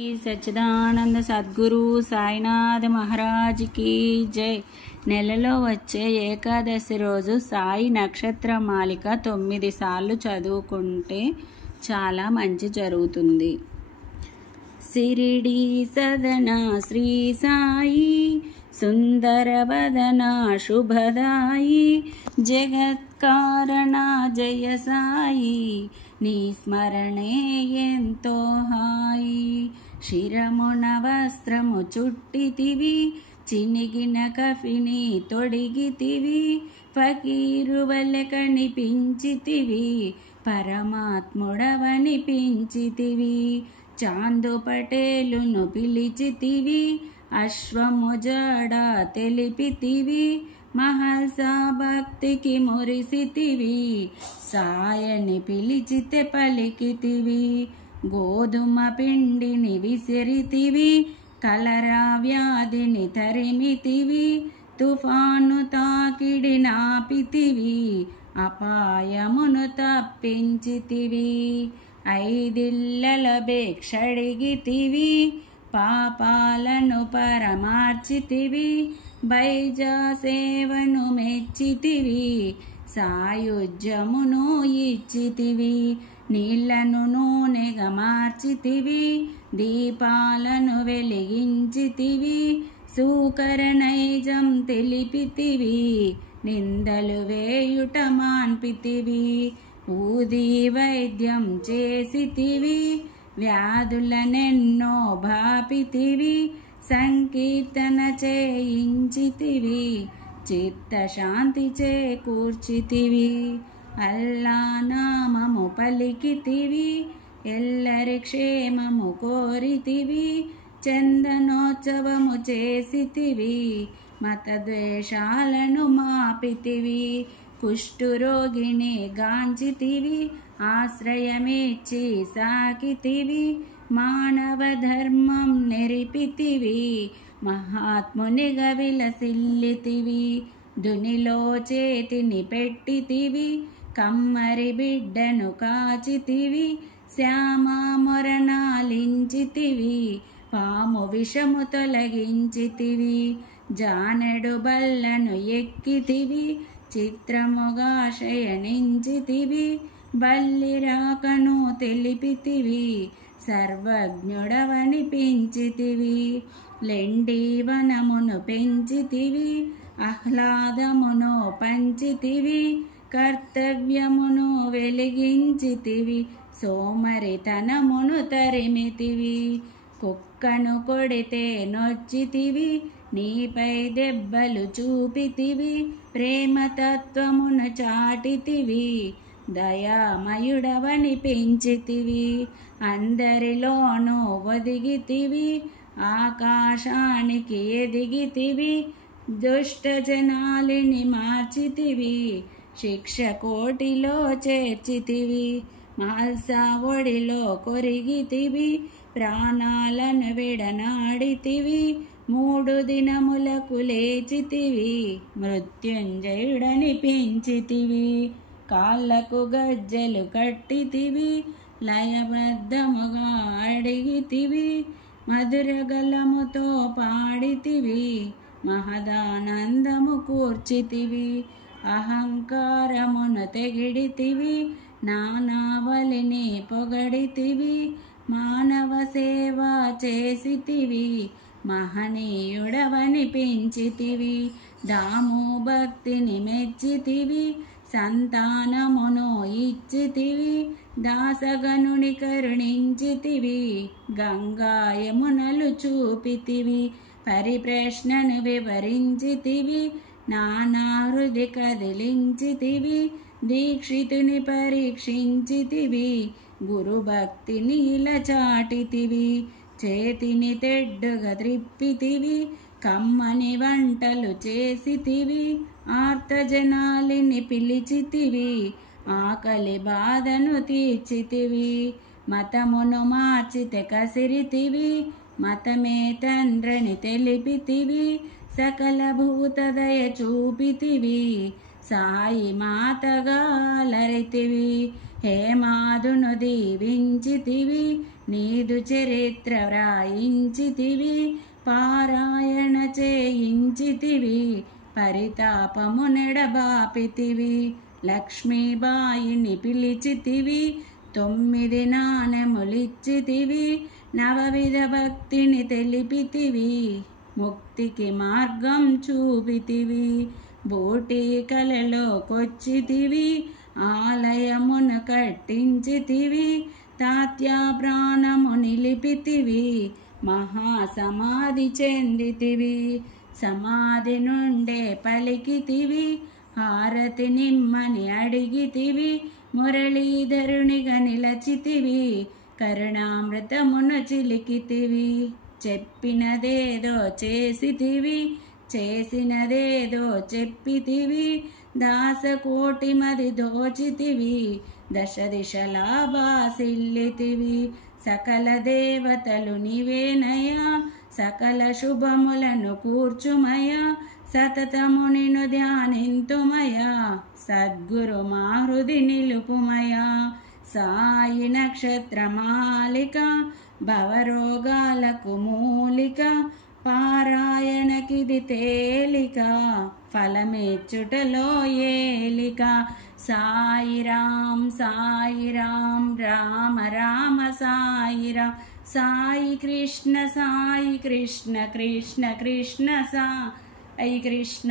ఈ సచ్చిదానంద సద్గురు సాయినాథ మహారాజ్ కి జై. నెలలో వచ్చే ఏకాదశి రోజు సాయి నక్షత్ర మాలిక 9 సార్లు చదువుకుంటే చాలా మంచి జరుగుతుంది. సిరిడి సదన శ్రీ సాయి సుందరవదన శుభదాయి జగత్కారణ జయ సాయి నీ స్మరణే ఎంతో హాయి. శిరమున వస్త్రము చుట్టితివి చినిగిన కఫిని తొడిగితివి ఫకీరు వలె కనిపించితివి పరమాత్ముడవనిపించితివి. చాందు పటేలును పిలిచితివి అశ్వము జాడ తెలిపితివి మహల్సా భక్తికి మురిసితివి సాయని పిలిచితే పలికితివి. గోధుమ పిండిని విసిరితివి కలరా వ్యాధిని తరిమితివి తుఫాను తాకిడి నాపితివి అపాయమును తప్పించితివి. 5 ఇళ్ళల భిక్షడిగితివి పాపాలను పరమార్చితివి బైజా సేవను మెచ్చితివి సాయుజ్యమును ఇచ్చితివి. నీళ్లను నూనెగా మార్చితివి దీపాలను వెలిగించితివి సూకర నైజం తెలిపితివి నిందలు వేయుట మాన్పితివి. ఊది వైద్యం చేసితివి వ్యాధులనెన్నో భాపితివి సంకీర్తన చేయించితివి చిత్తశాంతి చేకూర్చితివి. అల్లా నామము పలికితివి ఎల్లరి క్షేమము కోరితివి చందనోత్సవము చేసితివి మతద్వేషాలను మాపితివి. కుష్ఠురోగిని గాంచితివి ఆశ్రయమిచ్చి సాకితివి మానవ ధర్మం నెరిపితివి మహాత్మునిగా విలసిల్లితివి. దునిలో చేతిని పెట్టితివి కమ్మరి బిడ్డను కాచితివి శ్యామ మొరనాలించితివి పాము విషము తొలగించితివి జానెడు బల్లను ఎక్కితివి చిత్రముగా శయనించితివి బల్లి రాకను తెలిపితివి సర్వజ్ఞుడవనిపించితివి. లెండి వనమును పెంచితివి ఆహ్లాదమును పంచితివి కర్తవ్యమును వెలిగించితివి సోమరితనమును తరిమితివి. కుక్కను కొడితే నొచ్చితివి నీపై దెబ్బలు చూపితివి ప్రేమతత్వమును చాటితివి దయామయుడవని పెంచితివి. అందరిలోనూ ఒదిగితివి ఆకాశానికి ఎదిగితివి దుష్ట జనాలిని మార్చితివి శిక్ష కోటిలో చేర్చితివి మాల్సా ఒడిలో కొరిగితివి ప్రాణాలను విడనాడితివి 3 దినములకు లేచితివి మృత్యుంజయుడని పెంచితివి. కాళ్ళకు గజ్జలు కట్టితివి లయబద్ధముగా అడిగితివి మధురగలముతో పాడితివి మహదానందము కూర్చితివి. అహంకారమును తెగిడితివి నానావలిని పొగడితివి మానవ సేవ చేసితివి మహనీయుడవని పెంచితివి. దాము భక్తిని మెచ్చితివి సంతానమును ఇచ్చితివి దాసగనుని కరుణించితివి గంగాయమునలు చూపితివి పరిప్రశ్నను వివరించితివి నానా హృది కదిలించితివి దీక్షితుని పరీక్షించితివి గురుభక్తిని ఇలా చాటితివి చేతిని తెడ్డుగా త్రిప్పితివి కమ్మని వంటలు చేసితివి ఆర్తజనాలిని పిలిచితివి ఆకలి బాధను తీర్చితివి మతమును మార్చితే కసిరితివి మతమే తండ్రిని తెలిపితివి సకల భూతదయ చూపితివి సాయి మాతగా అలరితివి హేమాదును దీవించితివి నీదు చరిత్ర వ్రాయించితివి పారాయణ చేయించితివి పరితాపము నెడబాపితివి లక్ష్మీబాయిని పిలిచితివి 9 నాణెములిచ్చితివి నవవిధ భక్తిని తెలిపితివి ముక్తికి మార్గం చూపితివి బోటి కలలోకొచ్చితివి ఆలయమును కట్టించితివి తాత్యా ప్రాణము నిలిపితివి మహాసమాధి చెందితివి సమాధి నుండే పలికితివి హారతి నిమ్మని అడిగితివి మురళీధరునిగా నిలచితివి కరుణామృతమును చిలికితివి చెప్పినదేదో చేసితివి చేసినదేదో చెప్పితివి దాసకోటి మది దోచితివి దశ దిశలా బాసిల్లితివి సకల దేవతలు నీవేనయా సకల శుభములను కూర్చుమయా సతతము నిన్ను ధ్యానింతుమయా సద్గురు మా హృది నిలుపుమయా సాయి నక్షత్రమాలిక భవరోగాలకు మూలిక పారాయణకిది తేలిక ఫలమేచ్చుటలో ఏలిక సాయిరాం సాయిరాం రామ రామ సాయిరాం సాయి కృష్ణ కృష్ణ కృష్ణ సాయి కృష్ణ